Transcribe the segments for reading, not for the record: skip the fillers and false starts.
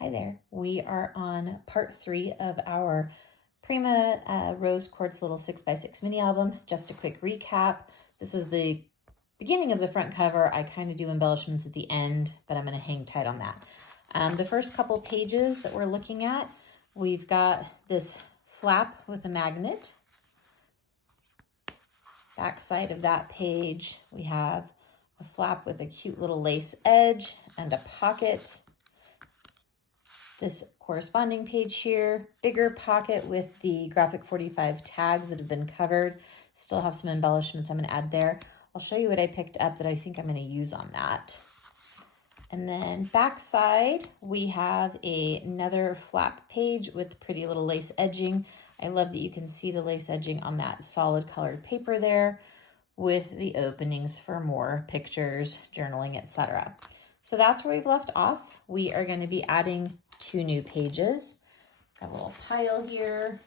Hi there. We are on part 3 of our Prima Rose Quartz little 6x6 mini album. Just a quick recap. This is the beginning of the front cover. I kind of do embellishments at the end, but I'm going to hang tight on that. The first couple pages that we're looking at, we've got this flap with a magnet. Back side of that page, we have a flap with a cute little lace edge and a pocket. This corresponding page here, bigger pocket with the graphic 45 tags that have been covered. Still have some embellishments I'm going to add there. I'll show you what I picked up that I think I'm going to use on that. And then back side, we have another flap page with pretty little lace edging. I love that you can see the lace edging on that solid colored paper there with the openings for more pictures, journaling, etc. So that's where we've left off. We are going to be adding 2 new pages. Got a little pile here.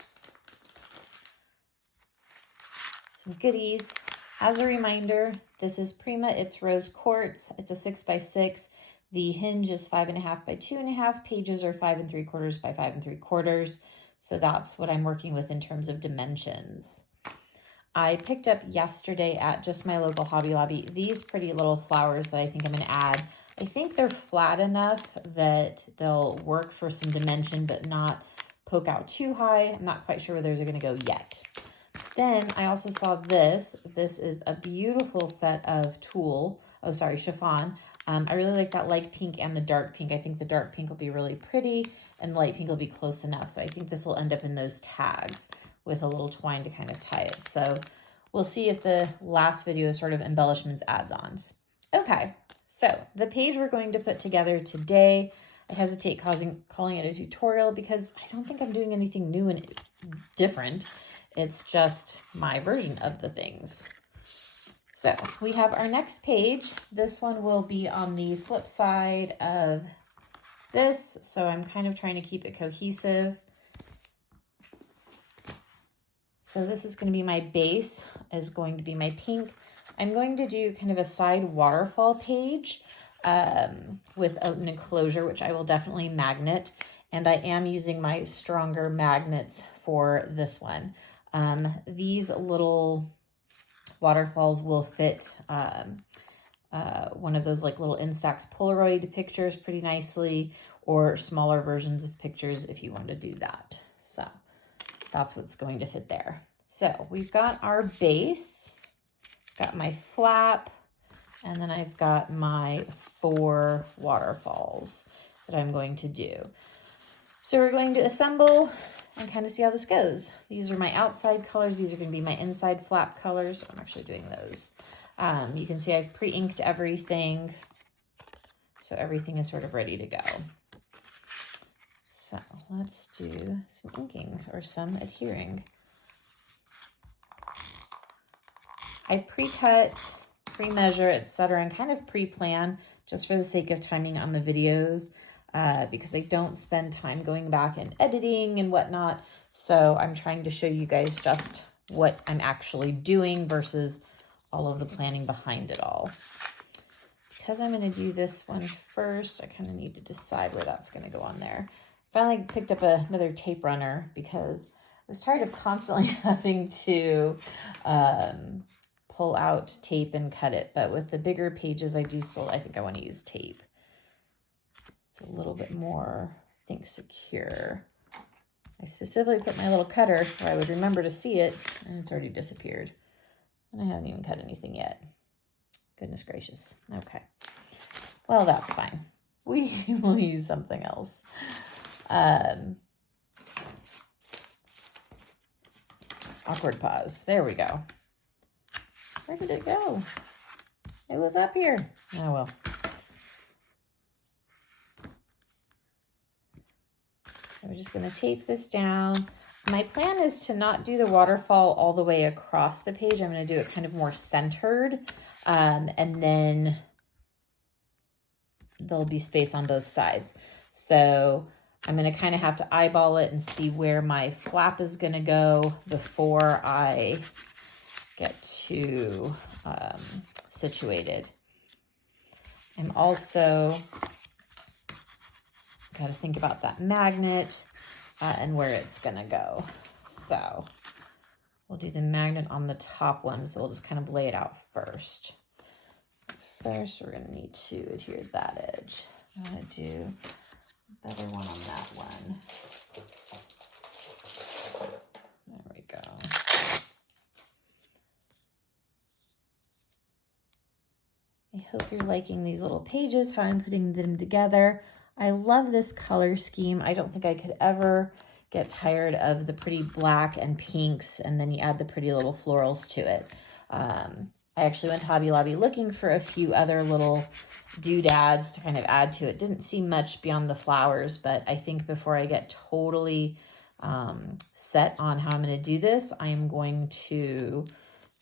Some goodies. As a reminder, this is Prima, it's Rose Quartz. It's a 6x6. The hinge is 5.5 by 2.5. Pages are 5 3/4 by 5 3/4. So that's what I'm working with in terms of dimensions. I picked up yesterday at just my local Hobby Lobby these pretty little flowers that I think I'm going to add. I think they're flat enough that they'll work for some dimension, but not poke out too high. I'm not quite sure where those are going to go yet. Then I also saw this. This is a beautiful set of chiffon. I really like that light pink and the dark pink. I think the dark pink will be really pretty and light pink will be close enough. So I think this will end up in those tags with a little twine to kind of tie it. So we'll see if the last video is sort of embellishments add-ons. Okay, so the page we're going to put together today, I hesitate calling it a tutorial because I don't think I'm doing anything new and different. It's just my version of the things. So we have our next page. This one will be on the flip side of this. So I'm kind of trying to keep it cohesive. So this is going to be my base, is going to be my pink. I'm going to do kind of a side waterfall page with an enclosure, which I will definitely magnet. And I am using my stronger magnets for this one. These little waterfalls will fit one of those like little Instax Polaroid pictures pretty nicely, or smaller versions of pictures if you want to do that. So that's what's going to fit there. So we've got our base, got my flap, and then I've got my 4 waterfalls that I'm going to do. So we're going to assemble and kind of see how this goes. These are my outside colors. These are going to be my inside flap colors. I'm actually doing those. You can see I've pre-inked everything. So everything is sort of ready to go. So let's do some inking or some adhering. I pre-cut, pre-measure, etc., and kind of pre-plan just for the sake of timing on the videos because I don't spend time going back and editing and whatnot. So I'm trying to show you guys just what I'm actually doing versus all of the planning behind it all. Because I'm going to do this one first, I kind of need to decide where that's going to go on there. Finally picked up another tape runner because I was tired of constantly having to pull out tape and cut it. But with the bigger pages, I think I want to use tape. It's a little bit more, I think, secure. I specifically put my little cutter where I would remember to see it, and it's already disappeared. And I haven't even cut anything yet. Goodness gracious. Okay. Well, that's fine. We will use something else. Awkward pause. There we go. Where did it go? It was up here. Oh, well. So we're just going to tape this down. My plan is to not do the waterfall all the way across the page. I'm going to do it kind of more centered. And then there'll be space on both sides. So I'm going to kind of have to eyeball it and see where my flap is going to go before I get too situated. I'm also got to think about that magnet and where it's going to go. So we'll do the magnet on the top one. So we'll just kind of lay it out first. First, we're going to need to adhere that edge. I'm going to do a better one on that one. There we go. I hope you're liking these little pages, how I'm putting them together. I love this color scheme. I don't think I could ever get tired of the pretty black and pinks, and then you add the pretty little florals to it. I actually went to Hobby Lobby looking for a few other little doodads to kind of add to it. Didn't see much beyond the flowers, but I think before I get totally set on how I'm going to do this, I am going to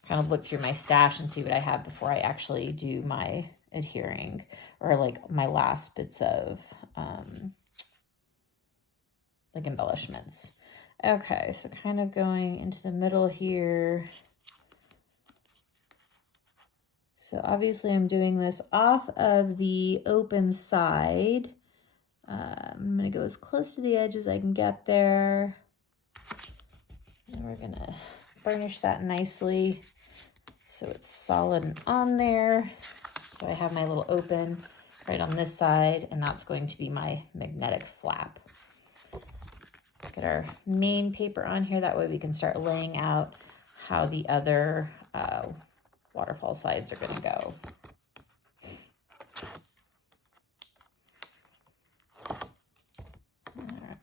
kind of look through my stash and see what I have before I actually do my adhering, or like my last bits of like embellishments. Okay, so kind of going into the middle here. So obviously I'm doing this off of the open side. I'm going to go as close to the edge as I can get there. And we're going to burnish that nicely so it's solid and on there. So I have my little open right on this side, and that's going to be my magnetic flap. Get our main paper on here. That way we can start laying out how the other waterfall sides are going to go. All right.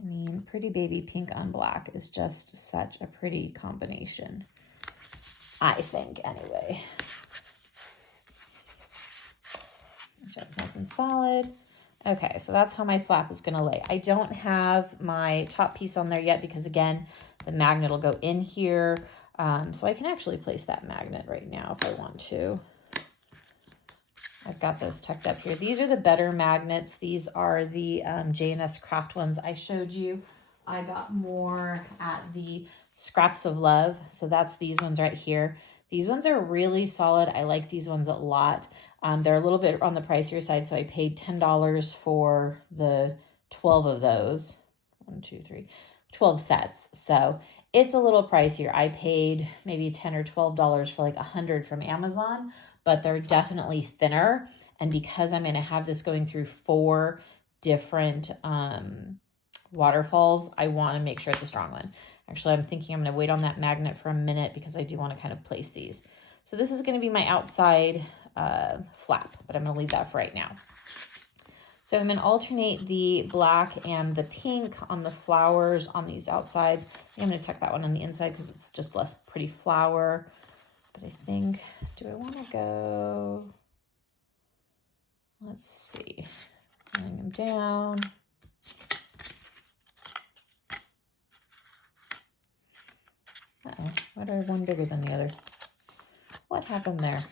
I mean, pretty baby pink on black is just such a pretty combination, I think, anyway. That's nice and solid. Okay, so that's how my flap is going to lay. I don't have my top piece on there yet because, again, the magnet will go in here. So I can actually place that magnet right now if I want to. I've got those tucked up here. These are the better magnets. These are the J&S Craft ones I showed you. I got more at the Scraps of Love. So that's these ones right here. These ones are really solid. I like these ones a lot. They're a little bit on the pricier side, so I paid $10 for the 12 of those. 12 sets. So it's a little pricier. I paid maybe $10 or $12 for like 100 from Amazon, but they're definitely thinner. And because I'm going to have this going through 4 different waterfalls, I want to make sure it's a strong one. Actually, I'm thinking I'm going to wait on that magnet for a minute because I do want to kind of place these. So this is going to be my outside flap, but I'm going to leave that for right now. So I'm going to alternate the black and the pink on the flowers on these outsides. I'm going to tuck that one on the inside because it's just less pretty flower. But I think, do I want to go, let's see, laying them down. Uh-oh, why do I have one bigger than the other? What happened there?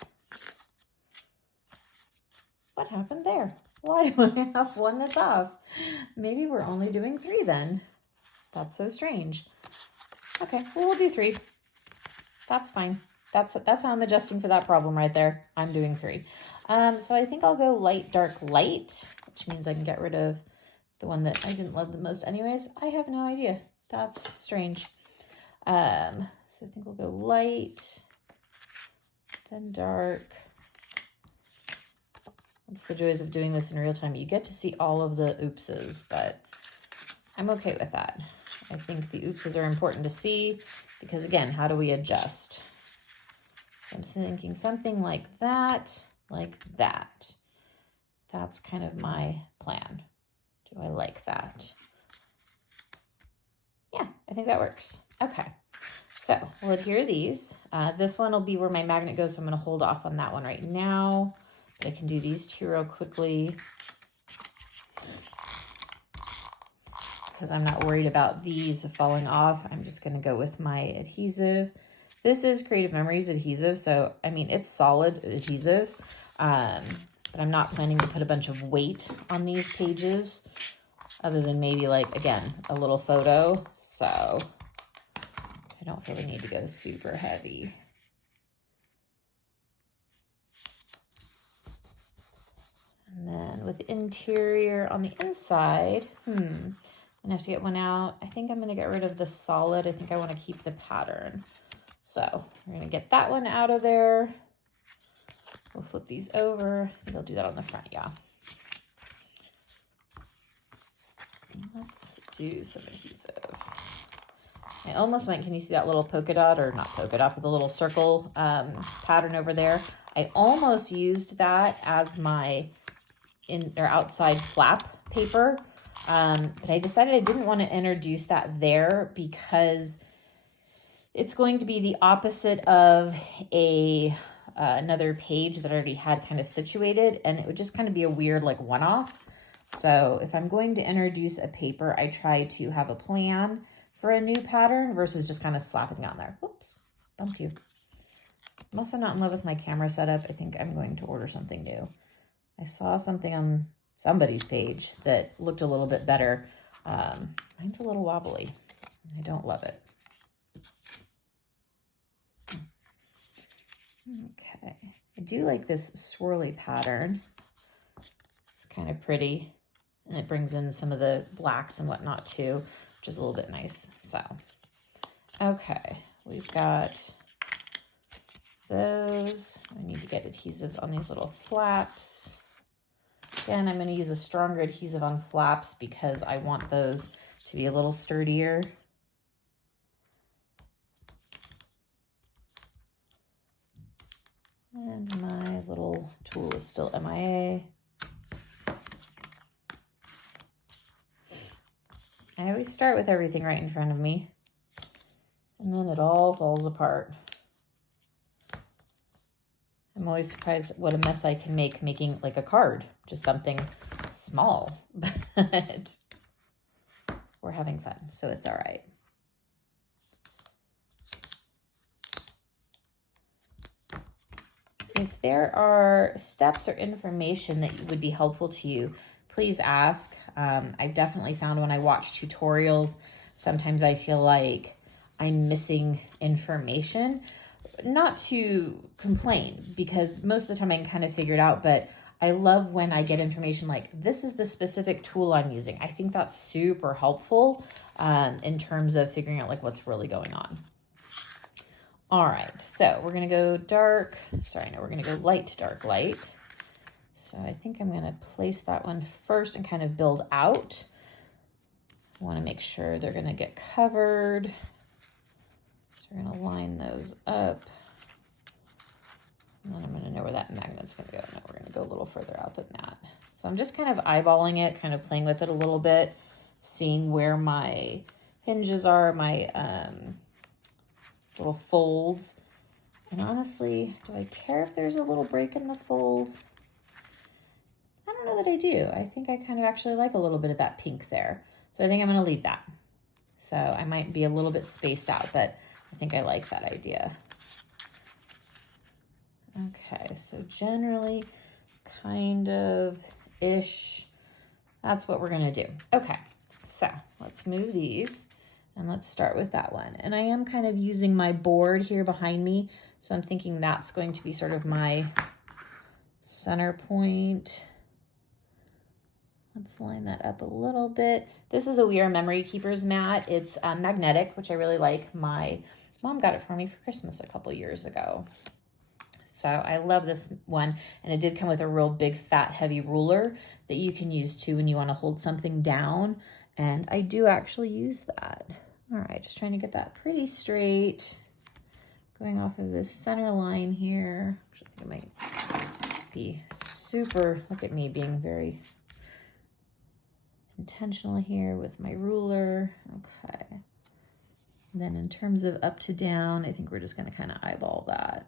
What happened there? Why do I have one that's off? Maybe we're only doing 3 then. That's so strange. Okay, well, we'll do 3. That's fine. That's how I'm adjusting for that problem right there. I'm doing 3. So I think I'll go light, dark, light, which means I can get rid of the one that I didn't love the most anyways. I have no idea. That's strange. So I think we'll go light, then dark. That's the joys of doing this in real time. You get to see all of the oopses, but I'm okay with that. I think the oopses are important to see because, again, how do we adjust? So I'm thinking something like that, like that. That's kind of my plan. Do I like that? Yeah, I think that works. Okay, so we'll adhere these. This one will be where my magnet goes, so I'm going to hold off on that one right now. But I can do these 2 real quickly because I'm not worried about these falling off. I'm just going to go with my adhesive. This is Creative Memories adhesive, so I mean it's solid adhesive, but I'm not planning to put a bunch of weight on these pages other than maybe, like, again, a little photo. So I don't really need to go super heavy. then with interior on the inside, I'm gonna have to get one out. I think I'm gonna get rid of the solid. I think I wanna keep the pattern. So we're gonna get that one out of there. We'll flip these over. I think I'll do that on the front, yeah. Let's do some adhesive. I almost went, can you see that little polka dot, or not polka dot, but the little circle pattern over there? I almost used that as my outside flap paper, but I decided I didn't want to introduce that there because it's going to be the opposite of another page that I already had kind of situated, and it would just kind of be a weird like one-off. So if I'm going to introduce a paper, I try to have a plan for a new pattern versus just kind of slapping on there. Whoops, bumped you. I'm also not in love with my camera setup. I think I'm going to order something new. I saw something on somebody's page that looked a little bit better. Mine's a little wobbly. I don't love it. Okay, I do like this swirly pattern. It's kind of pretty, and it brings in some of the blacks and whatnot too, which is a little bit nice. So, okay, we've got those. I need to get adhesives on these little flaps. Again, I'm going to use a stronger adhesive on flaps because I want those to be a little sturdier. And my little tool is still MIA. I always start with everything right in front of me, and then it all falls apart. I'm always surprised what a mess I can make making like a card, just something small, but we're having fun, so it's all right. If there are steps or information that would be helpful to you, please ask. I've definitely found when I watch tutorials, sometimes I feel like I'm missing information. Not to complain, because most of the time I can kind of figure it out, but I love when I get information like, this is the specific tool I'm using. I think that's super helpful in terms of figuring out like what's really going on. All right, so we're gonna go dark. Sorry, no, we're gonna go light to dark light. So I think I'm gonna place that one first and kind of build out. I wanna make sure they're gonna get covered. So we're gonna line those up. And then I'm gonna know where that magnet's gonna go. No, we're gonna go a little further out than that. So I'm just kind of eyeballing it, kind of playing with it a little bit, seeing where my hinges are, my little folds. And honestly, do I care if there's a little break in the fold? I don't know that I do. I think I kind of actually like a little bit of that pink there. So I think I'm gonna leave that. So I might be a little bit spaced out, but I think I like that idea. Okay, so generally kind of ish, that's what we're gonna do. Okay, so let's move these. And let's start with that one. And I am kind of using my board here behind me. So I'm thinking that's going to be sort of my center point. Let's line that up a little bit. This is a We Are Memory Keepers mat. It's magnetic, which I really like. My mom got it for me for Christmas a couple years ago. So I love this one. And it did come with a real big, fat, heavy ruler that you can use too when you want to hold something down. And I do actually use that. All right, just trying to get that pretty straight. Going off of this center line here. Actually, I think it might be super, look at me being very intentional here with my ruler. Okay. And then in terms of up to down, I think we're just gonna kind of eyeball that.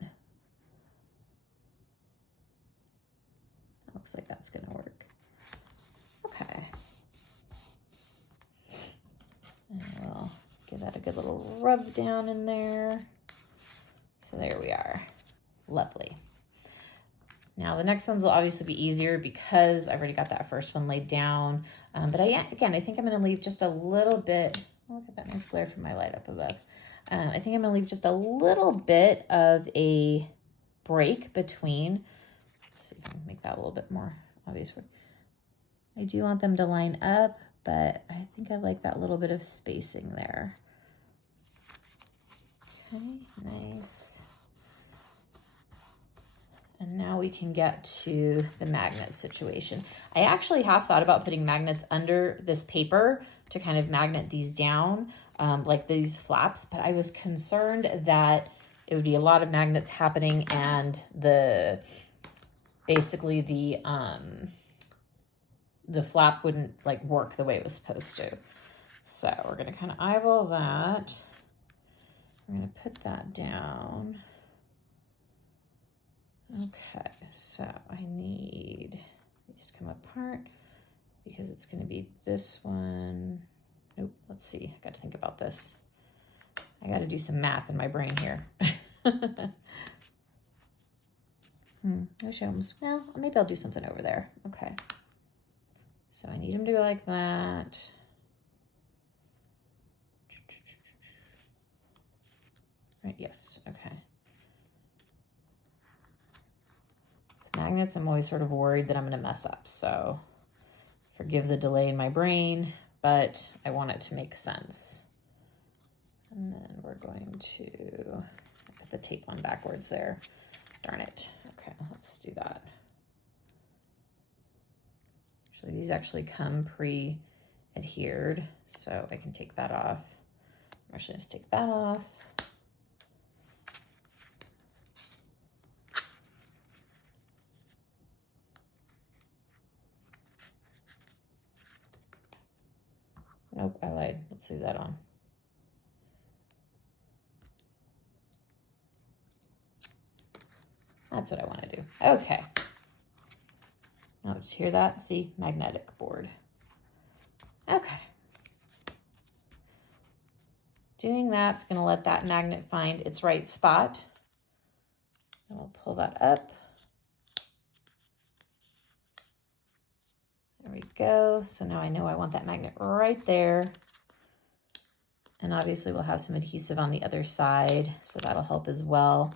That looks like that's gonna work. Okay. And we'll give that a good little rub down in there. So there we are. Lovely. Now the next ones will obviously be easier because I've already got that first one laid down. But again, I think I'm going to leave just a little bit. Oh, look at that nice glare from my light up above. I think I'm going to leave just a little bit of a break between. Let's see if I can make that a little bit more obvious. I do want them to line up, but I think I like that little bit of spacing there. Okay, nice. And now we can get to the magnet situation. I actually have thought about putting magnets under this paper to kind of magnet these down, like these flaps, but I was concerned that it would be a lot of magnets happening and basically the flap wouldn't like work the way it was supposed to. So we're gonna kind of eyeball that. I'm gonna put that down. Okay, so I need these to come apart because it's gonna be this one. Nope, let's see, I gotta think about this. I gotta do some math in my brain here. Well, maybe I'll do something over there. Okay. So I need them to go like that. Right, yes, okay. The magnets, I'm always sort of worried that I'm gonna mess up, so forgive the delay in my brain, but I want it to make sense. And then we're going to put the tape on backwards there. Darn it. Okay, let's do that. Actually, these actually come pre-adhered, so I can take that off. I'm actually going to take that off. Nope, I lied. Let's leave that on. That's what I want to do. Okay. Now just hear that? See? Magnetic board. Okay. Doing that's going to let that magnet find its right spot. And we'll pull that up. There we go. So now I know I want that magnet right there. And obviously we'll have some adhesive on the other side, so that'll help as well.